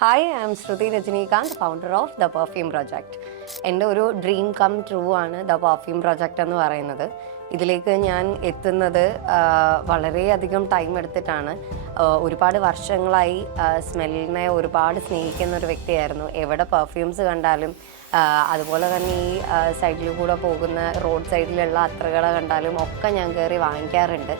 Hi I am Shruti Rajinikanth founder of the perfume project എന്റെ ഒരു dream come true ആണ് the perfume project എന്ന് പറയുന്നത്. ഇതിലേക്ക് ഞാൻ എത്തുന്നത് വളരെയധികം ടൈം എടുത്തിട്ടാണ്. ഒരുപാട് വർഷങ്ങളായി സ്മെല്ലിനെ ഒരുപാട് സ്നേഹിക്കുന്ന ഒരു വ്യക്തിയായിരുന്നു. എവിടെ പെർഫ്യൂംസ് കണ്ടാലും അതുപോലെ തന്നെ ഈ സൈഡിൽ കൂടെ പോകുന്ന റോഡ് സൈഡിലുള്ള അത്രകട കണ്ടാലും ഒക്കെ ഞാൻ കയറി വാങ്ങിക്കാറുണ്ട്.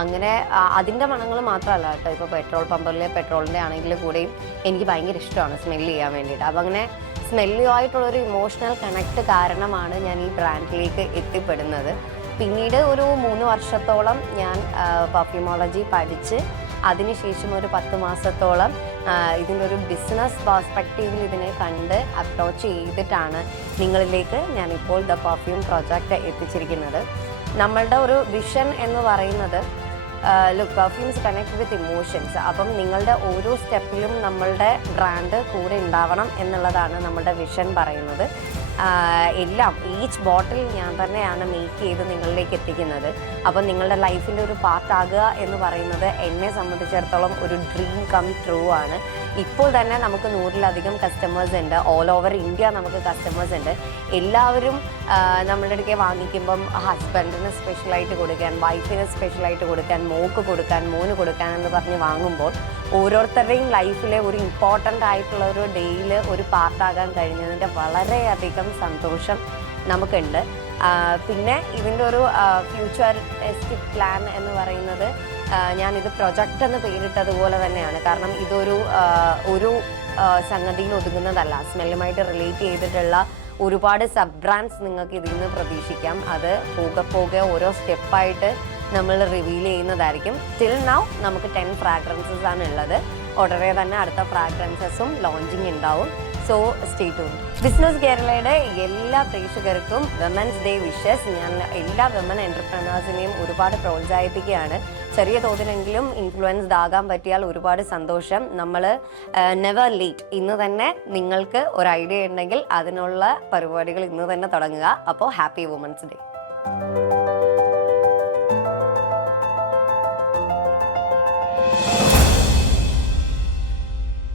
അങ്ങനെ അതിന്റെ മണങ്ങൾ മാത്രമല്ല കേട്ടോ. ഇപ്പോൾ പെട്രോൾ പമ്പിലെ പെട്രോളിന്റെ ആണെങ്കിൽ കൂടെയും എനിക്ക് ഭയങ്കര ഇഷ്ടമാണ് സ്മെല്ല് ചെയ്യാൻ വേണ്ടിയിട്ട്. അപ്പം അങ്ങനെ സ്മെല്ലുമായിട്ടുള്ളൊരു ഇമോഷണൽ കണക്ട് കാരണമാണ് ഞാൻ ഈ ബ്രാൻഡിലേക്ക് എത്തിപ്പെടുന്നത്. പിന്നീട് ഒരു മൂന്ന് വർഷത്തോളം ഞാൻ പെർഫ്യൂമോളജി പഠിച്ച് അതിനുശേഷം ഒരു പത്ത് മാസത്തോളം ഇതിന്റെ ഒരു ബിസിനസ് പെർസ്പെക്റ്റീവിൽ ഇതിനെ കണ്ട് അപ്രോച്ച് ചെയ്തിട്ടാണ് നിങ്ങളിലേക്ക് ഞാനിപ്പോൾ ദ പെർഫ്യൂം പ്രോജക്റ്റ് എത്തിച്ചിരിക്കുന്നത്. നമ്മളുടെ ഒരു വിഷൻ എന്ന് പറയുന്നത് look perfumes connect with emotions അപ്പം നിങ്ങളുടെ ഓരോ സ്റ്റെപ്പിലും നമ്മളുടെ ബ്രാൻഡ് കൂടെ ഉണ്ടാവണം എന്നുള്ളതാണ് നമ്മളുടെ വിഷൻ പറയുന്നത്. എല്ലാം ഈച്ച് ബോട്ടിൽ ഞാൻ തന്നെയാണ് മേക്ക് ചെയ്ത് നിങ്ങളിലേക്ക് എത്തിക്കുന്നത്. അപ്പം നിങ്ങളുടെ ലൈഫിന്റെ ഒരു പാർട്ടാകുക എന്ന് പറയുന്നത് എന്നെ സംബന്ധിച്ചിടത്തോളം ഒരു ഡ്രീം കം ട്രൂ ആണ്. ഇപ്പോൾ തന്നെ നമുക്ക് നൂറിലധികം കസ്റ്റമേഴ്സ് ഉണ്ട്. ഓൾ ഓവർ ഇന്ത്യ നമുക്ക് കസ്റ്റമേഴ്സ് ഉണ്ട്. എല്ലാവരും നമ്മുടെ അടുക്കെ വാങ്ങിക്കുമ്പം ഹസ്ബൻഡിന് സ്പെഷ്യലായിട്ട് കൊടുക്കാൻ വൈഫിന് സ്പെഷ്യലായിട്ട് കൊടുക്കാൻ മോക്ക് കൊടുക്കാൻ മോന് കൊടുക്കാൻ എന്ന് പറഞ്ഞ് വാങ്ങുമ്പോൾ ഓരോരുത്തരുടെയും ലൈഫിലെ ഒരു ഇമ്പോർട്ടന്റ് ആയിട്ടുള്ള ഒരു ഡേയിൽ ഒരു പാർട്ടാകാൻ കഴിഞ്ഞതിന്റെ വളരെയധികം സന്തോഷം നമുക്കുണ്ട്. പിന്നെ ഇതിന്റെ ഒരു ഫ്യൂച്ചറിസ്റ്റിക് പ്ലാൻ എന്ന് പറയുന്നത് ഞാനിത് പ്രൊജക്റ്റ് എന്ന് പേരിട്ടതുപോലെ തന്നെയാണ്. കാരണം ഇതൊരു ഒരു സംഗതിയിൽ ഒതുങ്ങുന്നതല്ല. സ്മെല്ലുമായിട്ട് റിലേറ്റ് ചെയ്തിട്ടുള്ള ഒരുപാട് സബ് ബ്രാൻഡ്സ് നിങ്ങൾക്ക് ഇതിൽ നിന്ന് പ്രതീക്ഷിക്കാം. അത് പോകെ പോകെ ഓരോ സ്റ്റെപ്പായിട്ട് നമ്മൾ റിവീൽ ചെയ്യുന്നതായിരിക്കും. ടിൽ നൗ നമുക്ക് ടെൻ ഫ്രാഗ്രൻസസ് ആണ് ഉള്ളത്. ഉടനെ തന്നെ അടുത്ത ഫ്രാഗ്രൻസസും ലോഞ്ചിങ് ഉണ്ടാവും. സോ സ്റ്റേ ട്യൂൺ ബിസിനസ് കേരളയുടെ എല്ലാ പ്രേക്ഷകർക്കും വിമൻസ് ഡേ വിഷസ് ഞാൻ എല്ലാ വിമൻ എന്റർപ്രണേഴ്സിനെയും ഒരുപാട് പ്രോത്സാഹിപ്പിക്കുകയാണ്. ചെറിയ തോതിലെങ്കിലും ഇൻഫ്ലുവൻസ്ഡ് ആകാൻ പറ്റിയാൽ ഒരുപാട് സന്തോഷം. നമ്മൾ നെവർ ലേറ്റ് ഇന്ന് തന്നെ നിങ്ങൾക്ക് ഒരു ഐഡിയ ഉണ്ടെങ്കിൽ അതിനുള്ള പരിപാടികൾ ഇന്ന് തന്നെ തുടങ്ങുക. അപ്പോൾ ഹാപ്പി വുമൻസ് ഡേ